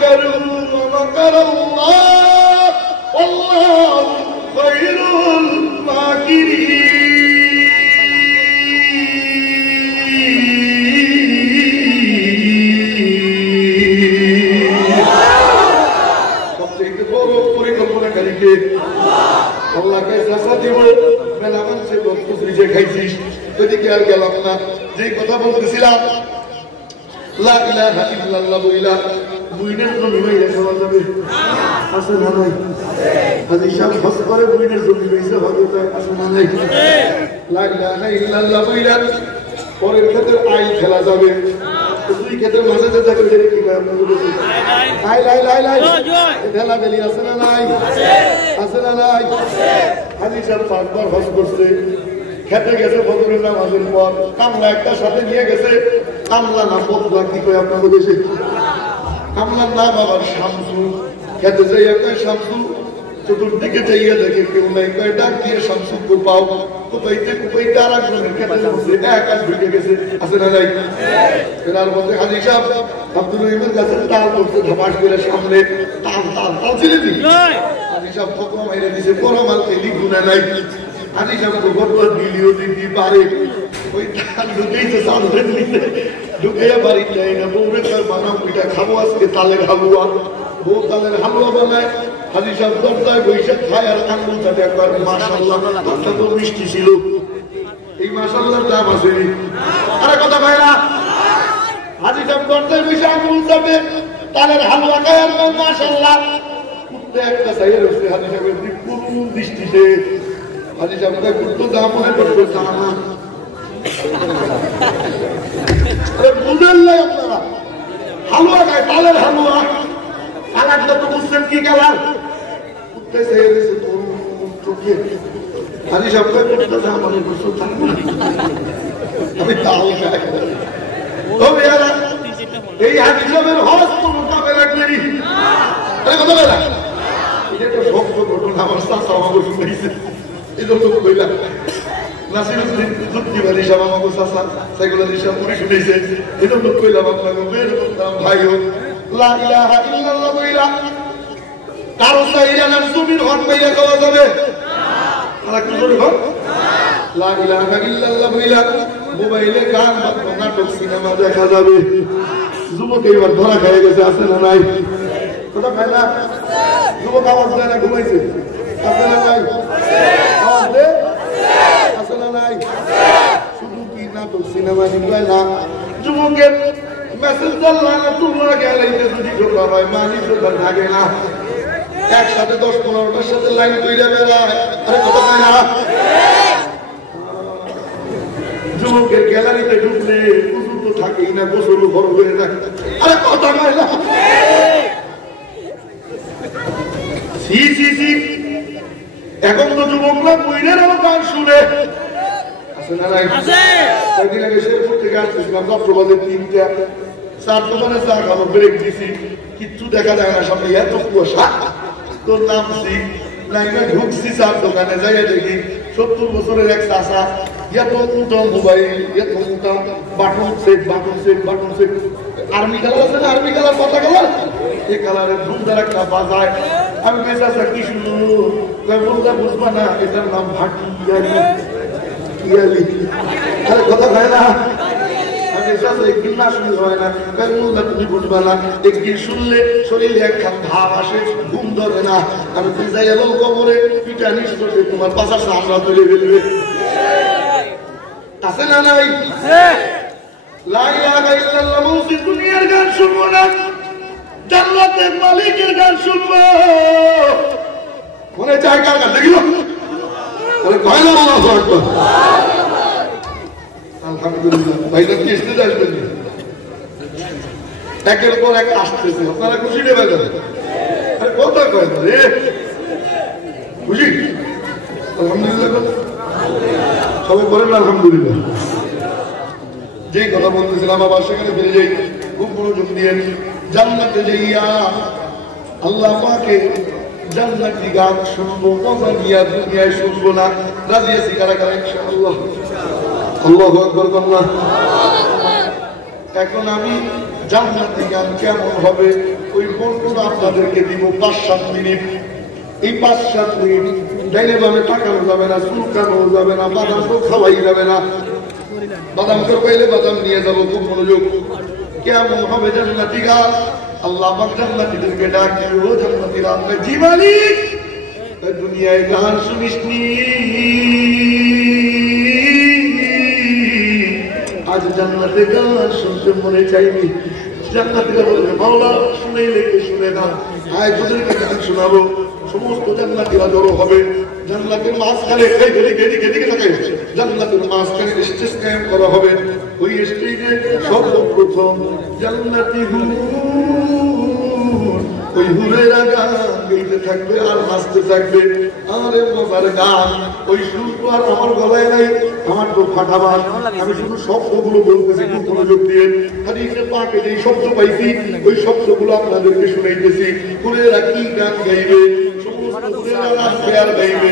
মাকারু ওয়া মাকারাল্লাহ আল্লাহু খায়রুল মাকিরিন। সবচেয়ে বড় পরিকল্পনাকারীকে আল্লাহকে শাসা দিব। মেলা মানুষে বস্তু ফ্রিজে খাইছিস, ওইদিকে আর গেলাম না। যে কথা বলতেছিলাম লা ইলাহা ইল্লাল্লাহ বইলা বুইনের জমি বাইরে খাওয়া যাবে, আছে না নাই? হাজি সাহেব হজ করে বুইনের জমি বাইরে হবে, আছে না নাই? লা ইলাহা ইল্লাল্লাহ বইলা পরের ক্ষেত্রে আইল খেলা যাবে, দুই ক্ষেত্রের মাঝে যেটা করে কি কয় আপনাদের বলছি আইল আইল আইল আইল খেলা গেলি, আছে না নাই? আছে না নাই? হাজি সাহেব 5 বার হজ করছে, খেতে গেছে ফজরের নামাজের পর, কামলা একটা সাথে নিয়ে গেছে। কামলা না পদলা কি কয় আপনাদের দেশে? কামলার নাম আবার শামসু। খেতে যাই একটা শামসু, চতুর্দিকে যাইয়া দেখে কেউ নাই, কয় ডাক দিয়ে শামসু কোপাও। কোপাইতে কোপাইতে আর একজনের খেতে যাচ্ছে, একা ঢুকে গেছে, আছে না নাই? ফেরার মধ্যে হাজি সাহেব আব্দুল রহিমের কাছে তাল করছে, ধাপাস করে সামনে তাল তাল তাল ছেড়ে দিই। হাজি সাহেব ফতোয়া মাইরে দিছে, পরমাল এলি গুণা নাই। হাজি সাহেব গোবর দিলিও দিদি পারে, ওই তাল ঢুকেইছে সামনে দিতে, ঢুকেয়া বাড়ি যায় না। বউরে তার বানাও পিঠা খাবো আজকে তালের হালুয়া। বউ তালের হালুয়া বানায়, হাজি সাহেব দরজায় বৈশাখ খায় আর আঙ্গুল চাটে একবার মাশাআল্লাহ কথা তো মিষ্টি ছিল। এই মাশাআল্লাহর দাম আছে। আরে কথা ভাই না, হাজি সাহেব দরজায় বৈশাখ আঙ্গুল চাটে তালের হালুয়া খায় আর মাশাআল্লাহ কুত্তে একটা চাইয়ে রয়েছে। হাজি সাহেবের পুরুন দৃষ্টিতে হাজি সাহেবকে কুত্তো দাম মনে করবে না। বুঝেন নাই আপনারা? হালুয়া খায়, তালের হালুয়া। কালারটা তো বুঝছেন কি কালার? কুত্তে চেয়ে দিয়েছে চোখে। হাজি সাহেবকে কুত্তো দাম মনে করছো থাকবো না, আমি তাল খাই। এই হাজি সাহেবের হজ তো মোকাবেলা করি। কথা বলা এটা তো শক্ত ঘটনা, আমার চাষা আমাকে শুনেছে, এই জন্য কইলাম। নাসিরুদ্দিন যুক্তিবাদী সাহেব আমাকে চাষা সাইকুলাদি সাহেব পড়ে শুনেছে, এই জন্য কইলাম আপনাকে বের করতাম। ভাই হোক লা ইলাহা ইল্লাল্লাহ বইলা কারো চাইরানার জমির হক বাইরে খাওয়া যাবে না। লা ইলাহা ইল্লাল্লাহ বইলা মোবাইলে গান বা নাটক সিনেমা দেখা যাবে। যুবক এইবার ধরা খেয়ে গেছে, আছে না নাই? কথা খায় না? যুবক আওয়াজ দেয় না, ঘুমাইছে, আছে না নাই? আওয়াজ দে, আছে না নাই? শুধু কি নাটক সিনেমা নিবাই না, যুবকের মেসেঞ্জার লাইনে তোমরা গেলাইতে যদি ঢোকা হয় মানি ঢোকা থাকে না। একসাথে 10-15টার সাথে লাইন তৈরি বেড়ায়। আরে কথা খায় না? যুবকের গ্যালারিতে ঢুকলে পুজো তো থাকেই না, গোসল ভর হয়ে না। আরে কথা খায় না? এখন তো যুবকরা বইনেরও গান শুনে, আছে না নাই? কয়েকদিন আগে শেরপুর থেকে আসতেছিলাম, চট্টগ্রামের 3টা 4 দোকানে চা খাবো, ব্রেক দিছি, কিচ্ছু দেখা যায় না, সামনে এত কুয়াশা। তোর নামছি লাইনে ঢুকছি 4 দোকানে, যাইয়া দেখি 70 বছরের এক চাষা, এত মোটা মোবাইল, এত মোটা button set button set button set, army colour আছে না, আর্মি কালার পাতা কালার, এই কালারের ধুমধার একটা বাজায়। আমি বেচাচ্ছা কি শুনু বলতে বুঝবা না, এটার নাম ভাটি ইয়ালি। আরে কথা হয় না? একদিন না শুনলে হয় না, তুমি বুঝবা না। একদিন শুনলে শরীরে একখান ভাব আসে, ঘুম ধরে না। আমি যাই এলো কবরে পিঠা নিশ্চয় তোমার পাশার আমরা তুলে ফেলবে, আছে না নাই? লা ইলাহা ইল্লাল্লাহ বলছি, দুনিয়ার গান শুনবো না, জান্নাতের মালিকের গান শুনবো। মনে চায় কার গান দেখিল? আলহামদুলিল্লাহ ভাইটা কি স্টেজে আসবেন? একের পর এক আসতেছে, আপনারা খুশি নেবে? আরে কথা কয় রে, খুশি? আলহামদুলিল্লাহ সবাই বলেন আলহামদুলিল্লাহ। যে কথা বলতেছিলাম আবার সেখানে ফিরে যাই, খুব মনোযোগ দিয়ে। জান্নাতে যাইয়া আল্লাহ পাকে জান্নাতি গান শুনবো, মজা নিয়ে দুনিয়ায় শুনবো না। রাজি আছি কারা কারা? ইনশাআল্লাহ। আল্লাহু আকবার। আল্লাহ। এখন আমি জান্নাতি গান কেমন হবে ওই বর্ণনা আপনাদেরকে দিব 5-7 মিনিট। এই 5-7 মিনিট ডাইনে বামে তাকানো যাবে না, চুলকানো যাবে না, বাদাম তো খাওয়াই যাবে না। বাদাম করে পাইলে বাদাম নিয়ে যাবো, খুব মনোযোগ। কেমন হবে জান্নাতি গাছ? আল্লাহ পাক জান্নাতীদেরকে ডাক দিবে, ও জান্নাতীরা, জি মালিক, দুনিয়ায় গান শুনিসনি, আজ জান্নাতে গান শুনতে মনে চাইনি। জান্নাতীরা বলবে, মাওলা শুনে লেগে শুনে না, আয় তোদেরকে গান শোনাবো। সমস্ত জান্নাতীরা জড়ো হবে জান্নাতের মাঝখানে, জান্নাতের মাঝখানে স্টেজ কায়েম করা হবে। ওই স্টেজে সর্বপ্রথম জান্নাতি হুর, ওই হুরেরা গান গাইতে থাকবে আর নাচতে থাকবে। আরে মজার গান, ওই সুর তো আর আমার গলায় নাই, আমার তো ফাটাবাস। আমি শুধু শব্দগুলো বলতেছি খুব মনোযোগ দিয়ে। হাদিসে পাকে যেই শব্দ পাইছি ওই শব্দগুলো আপনাদেরকে শুনাইতেছি। হুরেরা কি গান গাইবে? সমস্ত হুরেরা নাচবে আর গাইবে।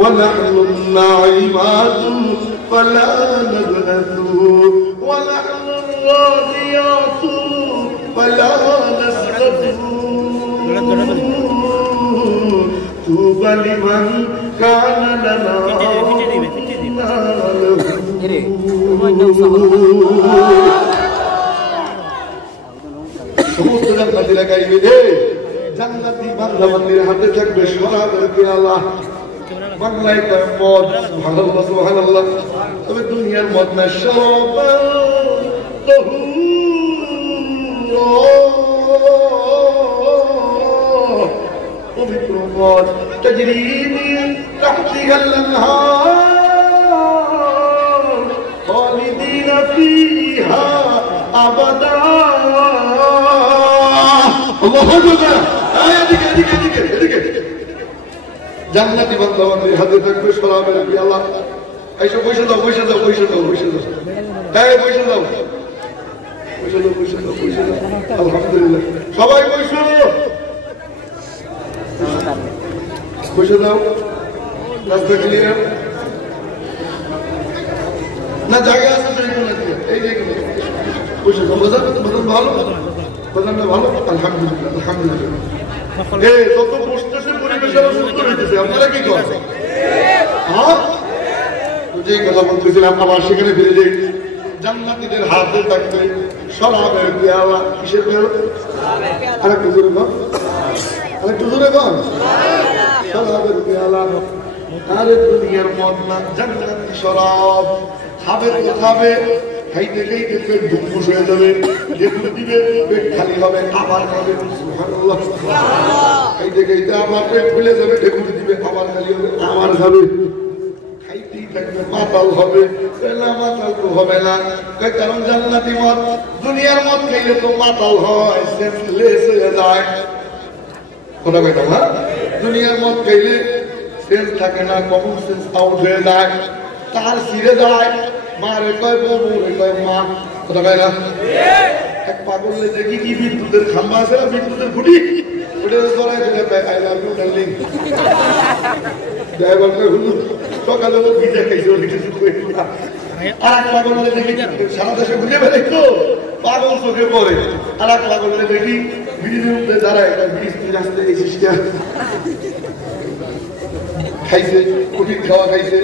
ونحن الناعمات فلا نبهث ونحن الراضيات فلا نسلط طوبى لمن كان لنا সমস্ত জান্নাতীরা গাইবে, জান্নাতি বান্দাবান্দির হাতে থাকবে শরাবের পেয়ালা। বাংলায় কয় মদ, সুবহানাল্লাহ সুবহানাল্লাহ, তবে দুনিয়ার মদ না, শরাব পবিত্র মদ। তাজরি মিন তাহতিহাল আনহার খালিদিনা ফিহা আবাদা। আল্লাহু আকবার। এদিকে এদিকে এদিকে এদিকে। জান্নাতি বান্দাবান্দির হাতে থাকবে শরাবের পেয়ালা। এইসব পয়সা দাও, পয়সা দাও, পয়সা দাও, পয়সা দাও, হ্যাঁ পয়সা দাও, পয়সা দাও, পয়সা দাও, পয়সা দাও। আলহামদুলিল্লাহ, সবাই পয়সা পয়সা দাও। রাস্তা ক্লিয়ার না? জায়গা আছে তো এগুলো দিয়ে, এই যে পয়সা দাও। বাজার বাজার ভালো, বাজারটা ভালো, আলহামদুলিল্লাহ আলহামদুলিল্লাহ। যত বসতেছে পরিবেশের সুস্থ হইতেছে, আপনারা কি করেন? হ্যাঁ, যে কথা বলতেছিলাম আবার সেখানে ফিরে যাই। জান্নাতীদের হাতে থাকবে শরাবের পেয়ালা। কিসের পেয়ালা? আরেকটু জোরে কন, আরেকটু জোরে কন। শরাবের পেয়ালা। আরে দুনিয়ার মদ না, জান্নাতি শরাব। খাবে তো খাবে, খাইতে খাইতে পেট ধুমুস হয়ে যাবে, যেগুলো দিবে পেট খালি হবে, আবার খাবে। সুবহানাল্লাহ। খাইতে খাইতে আবার পেট ফুলে যাবে, যেগুলো দিবে আবার খালি হবে, আবার খাবে। খাইতেই থাকবে, মাতাল হবে না? মাতাল তো হবে না, কারণ জান্নাতি মদ। দুনিয়ার মদ খাইলে তো মাতাল হয়, সেন্সলেস হয়ে যায়। কথা কইতাম না? দুনিয়ার মদ খাইলে সেন্স থাকে না, কমন সেন্স আউট হয়ে যায়, তার ছিঁড়ে যায়। মারে কয় বউ, বউরে কয় মা। কথা কয় না? এক পাগলে দেখি কি বিদ্যুতের খাম্বা আছে না, বিদ্যুতের খুঁটি, ওটা ধরাই দিলে I love you darling. Driver কয় হুজুর সকালে ও ভিজে খাইছে, ওর কিছু কই না। আর এক পাগলে দেখি সারা দেশে ঘুরে বেড়াই তো, পাগল চোখে পড়ে। আর এক পাগলে দেখি ব্রিজের উপরে দাঁড়ায়, ব্রিজ রাস্তায় এসেছিস খাইছে, কুটির খাওয়া খাইছে।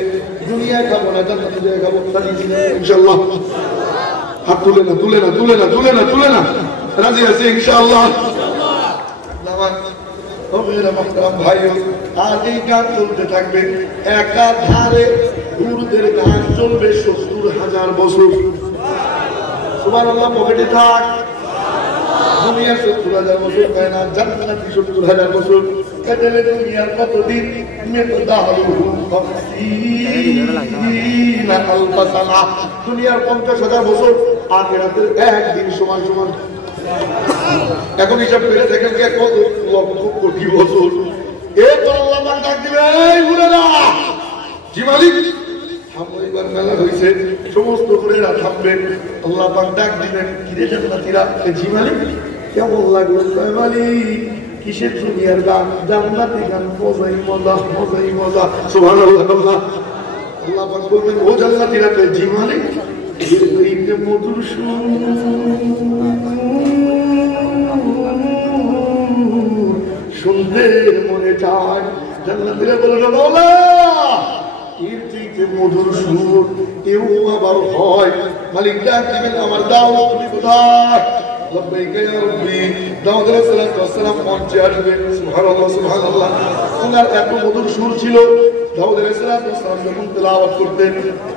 দুনিয়ায় খাবো না, জান্নাতে যায় খাবো ইনশাআল্লাহ। হাত তুলে না, তুলে না, তুলে না, তুলে না, তুলে না, রাজি আছে ইনশাআল্লাহ। ভাই, আর এই গান চলতে থাকবে একাধারে। হুরদের গান চলবে ৭০,০০০ বছর। সুবহানাল্লাহ। পকেটে থাক। দুনিয়া ৭০,০০০ বছর তাই না, জান্নাতি ৭০,০০০ বছর। কাজলে দুনিয়ার কতদিন? দুনিয়ার ৫০,০০০ বছর, আখিরাতের একদিন সমান সমান। এখন হিসাব করে দেখেন কত লক্ষ কোটি বছর। এ তো আল্লাহ পাক ডাক দিবে, এই হুরেরা, জি মালিক এবার মেলা হয়েছে, সমস্ত হুরেরা থামবে। আল্লাহ পাক ডাক দিবেন, কিরে জান্নাতীরা, জি মালিক কেমন লাগলো? কয় মালিক কিসের দুনিয়ার গান? জান্নাতি গান, মজাই মজা, মজাই মজা। সুবহানাল্লাহ। আল্লাহ পাক বলবেন ও জান্নাতীরা কয় জি মালিক এই যে মধুর শুনতে মনে চায় জান্নাতীরা বলেন মাওলা এর থেকে মধুর সুর কেউ আবার হয় মালিক ডাক দিবেন আমার দাও তুমি কোথায় লব্বাইক ইয়া রাব্বি দাউদ আলাইহিস সালাম মঞ্চে আসবেন সুবহানাল্লাহ সুবহানাল্লাহ ওনার এত মধুর সুর ছিল দাউদ আলাইহিস সালাম যখন তেলাওয়াত করতেন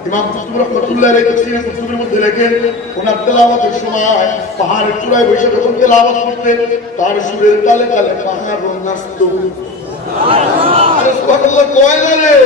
ইমাম কুতুব রাহমাতুল্লাহ আলাইহি তাফসীরে কুতুবের মধ্যে লেখেন ওনার তেলাওয়াতের সময় পাহাড়ের চূড়ায় বসে যখন তেলাওয়াত করতেন তার সুরের তালে তালে পাহাড় নাচত সুবহানাল্লাহ সুবহানাল্লাহ কয় না রে